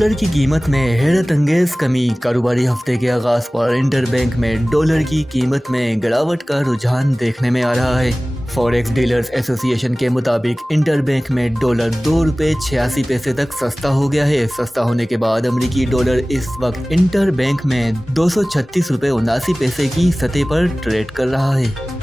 Dollar की कीमत में हैरत अंगेज कमी। कारोबारी हफ्ते के आगाज पर इंटरबैंक में डॉलर की कीमत में गिरावट का रुझान देखने में आ रहा है। फॉरेक्स डीलर्स एसोसिएशन के मुताबिक इंटरबैंक में डॉलर ₹2.86 तक सस्ता हो गया है। सस्ता होने के बाद अमेरिकी डॉलर इस वक्त इंटरबैंक में ₹236.79 की सतह पर ट्रेड कर रहा है।